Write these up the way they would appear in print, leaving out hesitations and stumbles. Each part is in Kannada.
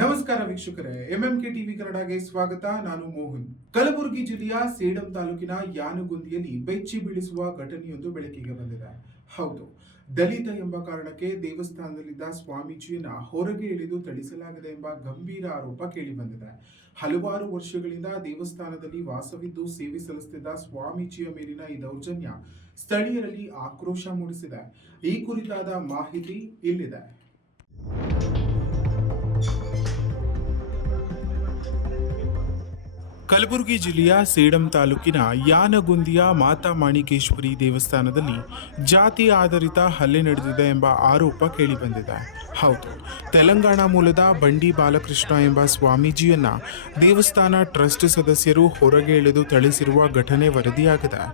ನಮಸ್ಕಾರ ವೀಕ್ಷಕರೇ, ಎಂಎಂಕೆ ಟಿವಿ ಕನ್ನಡಗೆ ಸ್ವಾಗತ. ನಾನು ಮೋಹನ್. ಕಲಬುರಗಿ ಜಿಲ್ಲೆಯ ಸೇಡಂ ತಾಲೂಕಿನ ಯಾನಗುಂದಿಯಲ್ಲಿ ಬೆಚ್ಚಿ ಬೀಳಿಸುವ ಘಟನೆಯೊಂದು ಬೆಳಕಿಗೆ ಬಂದಿದೆ. ಹೌದು, ದಲಿತ ಎಂಬ ಕಾರಣಕ್ಕೆ ದೇವಸ್ಥಾನದಲ್ಲಿದ್ದ ಸ್ವಾಮೀಜಿಯನ್ನ ಹೊರಗೆ ಎಳೆದು ಥಳಿಸಲಾಗಿದೆ ಎಂಬ ಗಂಭೀರ ಆರೋಪ ಕೇಳಿಬಂದಿದೆ. ಹಲವಾರು ವರ್ಷಗಳಿಂದ ದೇವಸ್ಥಾನದಲ್ಲಿ ವಾಸವಿದ್ದು ಸೇವೆ ಸಲ್ಲಿಸುತ್ತಿದ್ದ ಸ್ವಾಮೀಜಿಯ ಮೇಲಿನ ಈ ದೌರ್ಜನ್ಯ ಸ್ಥಳೀಯರಲ್ಲಿ ಆಕ್ರೋಶ ಮೂಡಿಸಿದೆ. ಈ ಕುರಿತಾದ ಮಾಹಿತಿ ಇಲ್ಲಿದೆ. ಕಲಬುರಗಿ ಜಿಲ್ಲೆಯ ಸೇಡಂ ತಾಲೂಕಿನ ಯಾನಗುಂದಿಯ ಮಾತಾ ಮಾಣಿಕೇಶ್ವರಿ ದೇವಸ್ಥಾನದಲ್ಲಿ ಜಾತಿ ಆಧಾರಿತ ಹಲ್ಲೆ ನಡೆದಿದೆ ಎಂಬ ಆರೋಪ ಕೇಳಿಬಂದಿದೆ. ಹೌದು, ತೆಲಂಗಾಣ ಮೂಲದ ಬಂಡಿ ಬಾಲಕೃಷ್ಣ ಎಂಬ ಸ್ವಾಮೀಜಿಯನ್ನ ದೇವಸ್ಥಾನ ಟ್ರಸ್ಟ್ ಸದಸ್ಯರು ಹೊರಗೆ ಎಳೆದು ಥಳಿಸಿರುವ ಘಟನೆ ವರದಿಯಾಗಿದೆ.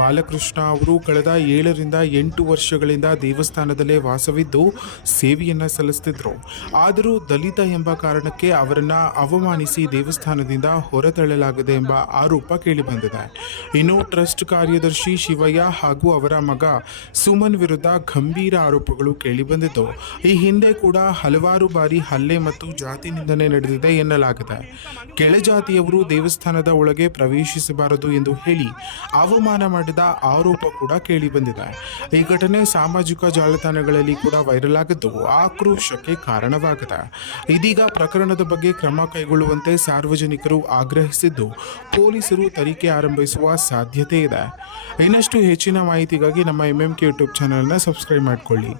ಬಾಲಕೃಷ್ಣ ಅವರು ಕಳೆದ 7ರಿಂದ 8 ವರ್ಷಗಳಿಂದ ದೇವಸ್ಥಾನದಲ್ಲೇ ವಾಸವಿದ್ದು ಸೇವೆಯನ್ನ ಸಲ್ಲಿಸುತ್ತಿದ್ದರು. ಆದರೂ ದಲಿತ ಎಂಬ ಕಾರಣಕ್ಕೆ ಅವರನ್ನ ಅವಮಾನಿಸಿ ದೇವಸ್ಥಾನದಿಂದ ಹೊರತಳ್ಳಲಾಗಿದೆ ಎಂಬ ಆರೋಪ ಕೇಳಿಬಂದಿದೆ. ಇನ್ನು ಟ್ರಸ್ಟ್ ಕಾರ್ಯದರ್ಶಿ ಶಿವಯ್ಯ ಹಾಗೂ ಅವರ ಮಗ ಸುಮನ್ ವಿರುದ್ಧ ಗಂಭೀರ ಆರೋಪಗಳು ಕೇಳಿಬಂದಿದ್ದು, ಈ ಹಿಂದೆ ಕೂಡ ಹಲವಾರು ಬಾರಿ ಹಲ್ಲೆ ಮತ್ತು ಜಾತಿ ನಿಂದನೆ ನಡೆದಿದೆ ಎನ್ನಲಾಗಿದೆ. ಕೆಳಜಾತಿಯವರು ದೇವಸ್ಥಾನದ ಒಳಗೆ ಪ್ರವೇಶಿಸಬಾರದು ಎಂದು ಹೇಳಿ ಅವಮಾನ ಮಾಡಿದ ಆರೋಪ ಕೂಡ ಕೇಳಿಬಂದಿದೆ. ಈ ಘಟನೆ ಸಾಮಾಜಿಕ ಜಾಲತಾಣಗಳಲ್ಲಿ ಕೂಡ ವೈರಲ್ ಆಗಿದ್ದು ಆಕ್ರೋಶಕ್ಕೆ ಕಾರಣವಾಗಿದೆ. ಇದೀಗ ಪ್ರಕರಣದ ಬಗ್ಗೆ ಕ್ರಮ ಕೈಗೊಳ್ಳುವಂತೆ ಸಾರ್ವಜನಿಕರು ಆಗ್ರಹಿಸಿದ್ದು, ಪೊಲೀಸರು ತನಿಖೆ ಆರಂಭಿಸುವ ಸಾಧ್ಯತೆ ಇದೆ. ಇನ್ನಷ್ಟು ಹೆಚ್ಚಿನ ಮಾಹಿತಿಗಾಗಿ ನಮ್ಮ ಎಂಎಂಕೆ ಯೂಟ್ಯೂಬ್ ಚಾನೆಲ್ನ ಸಬ್ಸ್ಕ್ರೈಬ್ ಮಾಡಿಕೊಳ್ಳಿ.